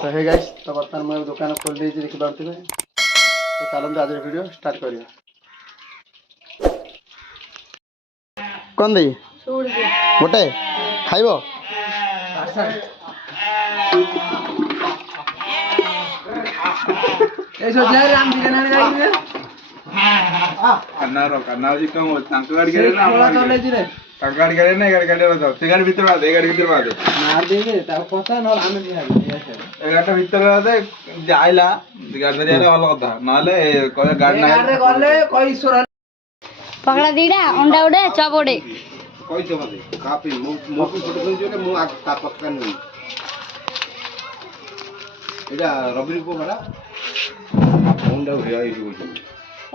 तो hey guys तो बर्तमान मैं दुकान खोल देइछि देखि पारथिबे तो चलନ୍ତୁ आज वीडियो स्टार्ट करिया कोन देई गोटे खाइबो ए सोचले राम बिगनाने जाई कन्नारो जी कम तांक गाड़ी गेले ना कोला तले जी रे तांक गाड़ी गेले ना गाड़ी जाओ से गाड़ी भीतर बादे गाड़ी भीतर बादे मार देगे ता पता न आमे भी ए गाड़ी भीतर बादे आइला गाड़ी धरिया रे वाला कथा नाले कोई गाड़ी ना गाड़ी रे गले कोई ईश्वर पकड़ा दीड़ा अंडा उड़े चप उड़े कोई चबा दे काफी मो को फोटो दे जो मो ता पक्का नहीं एजा रबी को बड़ा अंडा भैया ही हो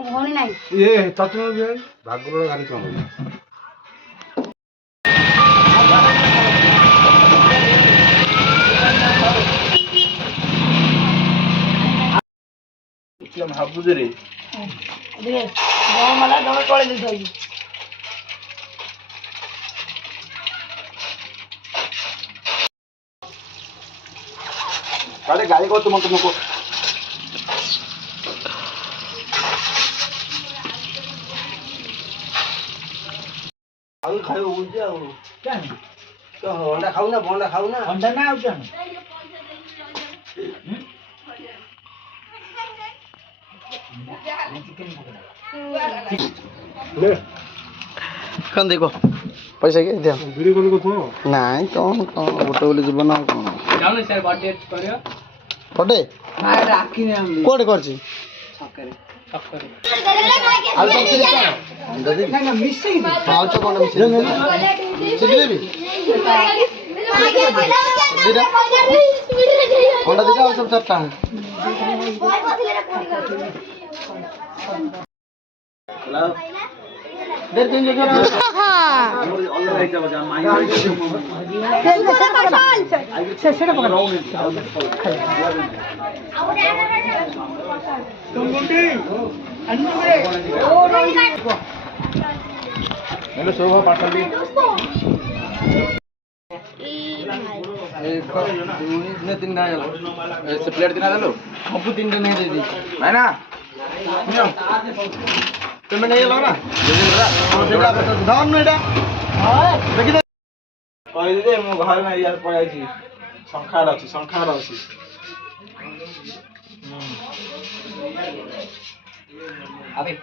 भौणी नहीं ये तत्व भी भागुर गाड़ी चलाऊ हम हाबू दे रे देखे गाँव मला दौड़ पड़े दे जाई गाड़ी गाड़ी को तुमको आउ खायो बुझे आउ क्या तो अंडा खाऊ ना बोंडा खाऊ ना अंडा ना आउ जान कोन देखो पैसा के दिया वीडियो कॉल को तो नाइ कोन कोन गोटे बोले जीवन कोन जानो सर बर्थडे करियो कोटे ना राखी ने हम कोटे करछि छक्करे आलू सब दे ना ना मिसिंग आलू सब कोन मिसे सिगले भी दिदा कोंडा दिदा आलू सब चारटा हेलो देर दिन जगह ऑनलाइन आइता बजा माई से सेटा पकड़ तुम गुंडी अन्नू रे ओ हेलो शोभा पाटल भी ने तीन ना ऐसे प्लेट दिना दलो अबु तीन दिन नहीं दे दी है ना पेमेंट नहीं लगा ना सेटा धान नेडा देखि दे कहि दे मो घर में यार पड़ाई छी संखाड़ अछि अबे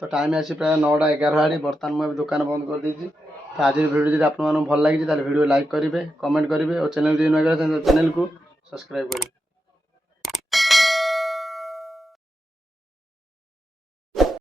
तो टाइम आसी प्राय 9टा 11 आड़ी बर्तमान मैं दुकान बंद कर दीजिए तो आज वीडियो जब आपको भल लगी वीडियो लाइक करेंगे कमेंट करेंगे और चैनल चैनल को सब्सक्राइब करेंगे।